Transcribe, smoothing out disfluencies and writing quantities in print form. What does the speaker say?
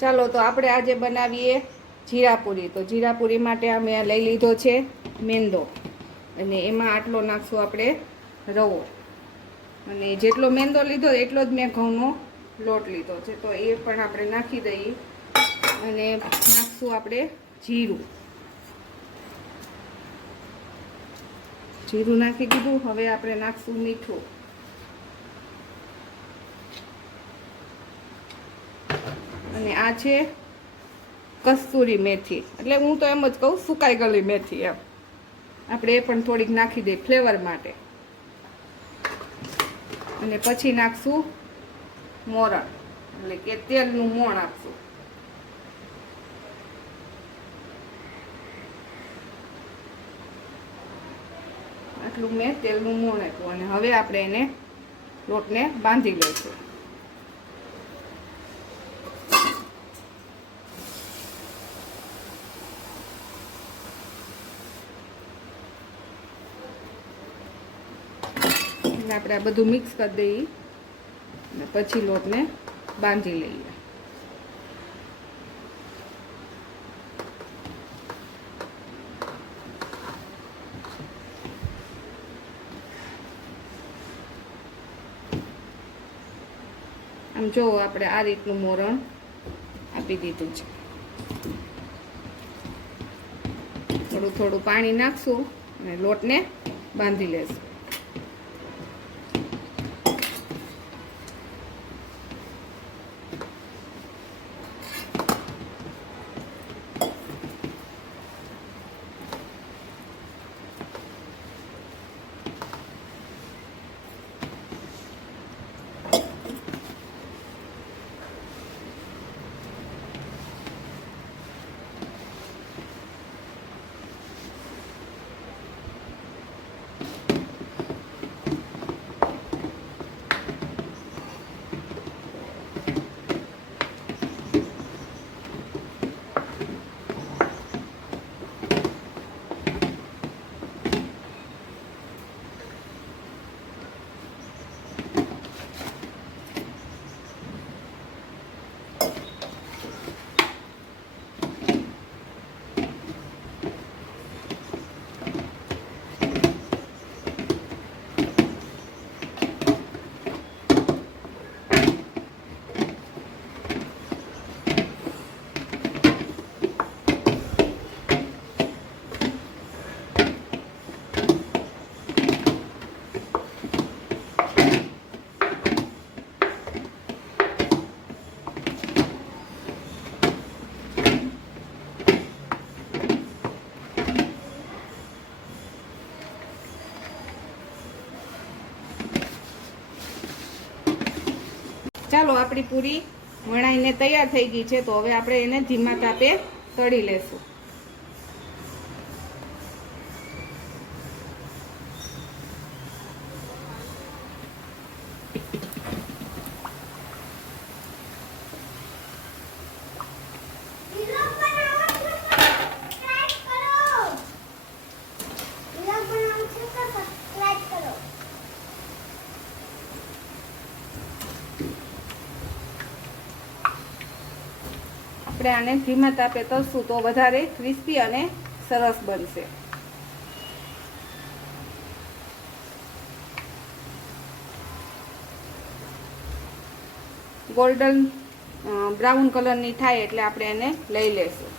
ચાલો તો આપણે આજે બનાવીએ જીરાપુરી. તો જીરાપુરી માટે અમે લઈ લીધો છે મેંદો, અને એમાં આટલો નાખશું આપણે રવો, અને જેટલો મેંદો લીધો એટલો જ મેં ઘઉંનો લોટ લીધો છે. તો એ પણ આપણે નાખી દઈએ, અને નાખશું આપણે જીરું. જીરું નાખી દીધું. હવે આપણે નાખશું મીઠું, અને આ છે કસ્તુરી મેથી, એટલે હું તો એમ જ કહું સુકાઈ ગયેલી મેથી એમ. આપણે એ પણ થોડીક નાખી દઈએ ફ્લેવર માટે. અને પછી નાખશું મોરણ, એટલે કે તેલનું મોણ આપશું. આટલું મેં તેલનું મોણ આપ્યું, અને હવે આપણે એને લોટને બાંધી લઈશું. આપણે આ બધું મિક્સ કરી દઈએ, અને પછી લોટને બાંધી લઈએ. આમ જો આપણે આ રીતનું મોરણ આપી દીધું છે. થોડું થોડું પાણી નાખશું અને લોટને બાંધી લેશું. ચાલો, આપણી પૂરી વણાઈને તૈયાર થઈ ગઈ છે. તો હવે આપણે એને ધીમા તાપે તળી લેશું. આપણે આને ધીમા તાપે તળશું તો વધારે ક્રિસ્પી અને સરસ બનશે. ગોલ્ડન બ્રાઉન કલરની થાય એટલે આપણે એને લઈ લેશું.